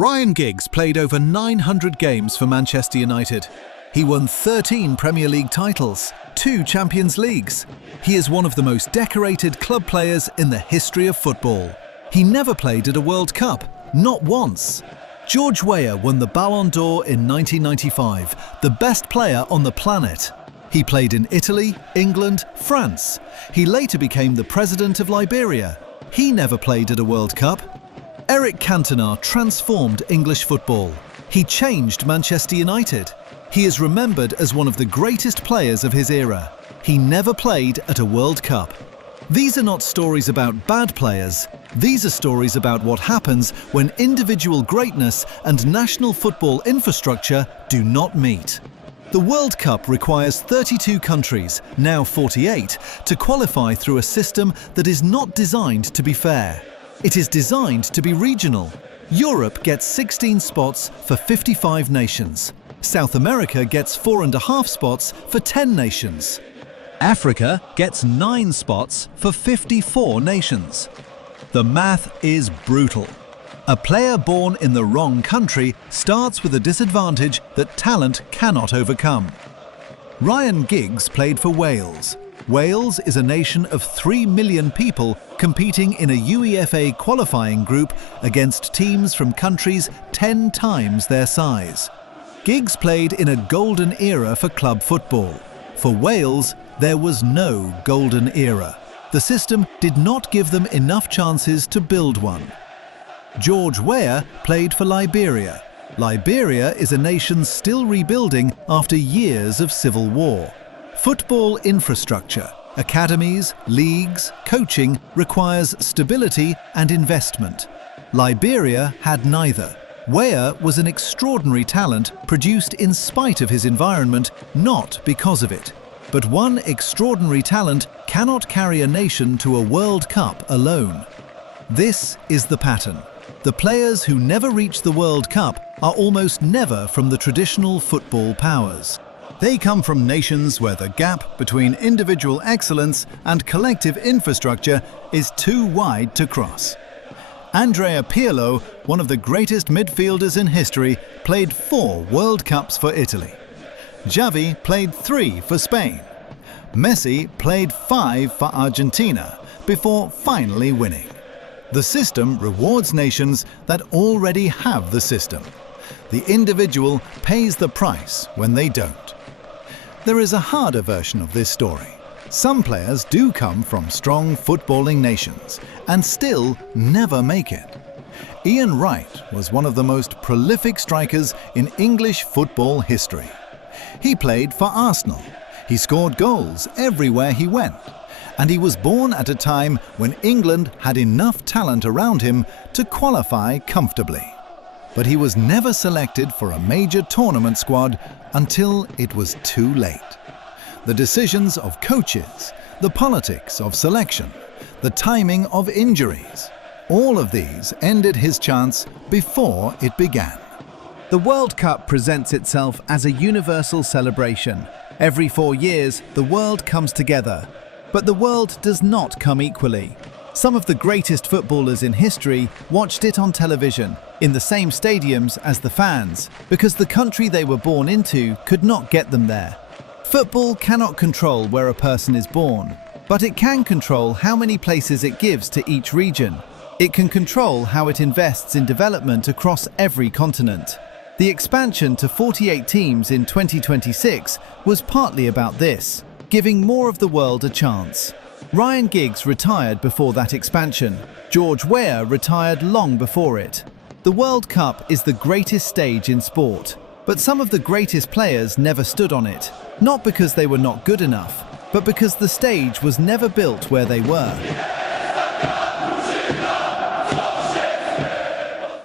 Ryan Giggs played over 900 games for Manchester United. He won 13 Premier League titles, 2 Champions Leagues. He is one of the most decorated club players in the history of football. He never played at a World Cup, not once. George Weah won the Ballon d'Or in 1995, the best player on the planet. He played in Italy, England, France. He later became the president of Liberia. He never played at a World Cup. Eric Cantona transformed English football. He changed Manchester United. He is remembered as one of the greatest players of his era. He never played at a World Cup. These are not stories about bad players. These are stories about what happens when individual greatness and national football infrastructure do not meet. The World Cup requires 32 countries, now 48, to qualify through a system that is not designed to be fair. It is designed to be regional. Europe gets 16 spots for 55 nations. South America gets 4.5 spots for 10 nations. Africa gets 9 spots for 54 nations. The math is brutal. A player born in the wrong country starts with a disadvantage that talent cannot overcome. Ryan Giggs played for Wales. Wales is a nation of 3 million people competing in a UEFA qualifying group against teams from countries 10 times their size. Giggs played in a golden era for club football. For Wales, there was no golden era. The system did not give them enough chances to build one. George Weah played for Liberia. Liberia is a nation still rebuilding after years of civil war. Football infrastructure, academies, leagues, coaching requires stability and investment. Liberia had neither. Weah was an extraordinary talent produced in spite of his environment, not because of it. But one extraordinary talent cannot carry a nation to a World Cup alone. This is the pattern. The players who never reach the World Cup are almost never from the traditional football powers. They come from nations where the gap between individual excellence and collective infrastructure is too wide to cross. Andrea Pirlo, one of the greatest midfielders in history, played 4 World Cups for Italy. Xavi played 3 for Spain. Messi played 5 for Argentina before finally winning. The system rewards nations that already have the system. The individual pays the price when they don't. There is a harder version of this story. Some players do come from strong footballing nations and still never make it. Ian Wright was one of the most prolific strikers in English football history. He played for Arsenal. He scored goals everywhere he went. And he was born at a time when England had enough talent around him to qualify comfortably. But he was never selected for a major tournament squad until it was too late. The decisions of coaches, the politics of selection, the timing of injuries, all of these ended his chance before it began. The World Cup presents itself as a universal celebration. Every 4 years, the world comes together. But the world does not come equally. Some of the greatest footballers in history watched it on television, in the same stadiums as the fans, because the country they were born into could not get them there. Football cannot control where a person is born, but it can control how many places it gives to each region. It can control how it invests in development across every continent. The expansion to 48 teams in 2026 was partly about this, giving more of the world a chance. Ryan Giggs retired before that expansion. George Weah retired long before it. The World Cup is the greatest stage in sport, but some of the greatest players never stood on it, not because they were not good enough, but because the stage was never built where they were.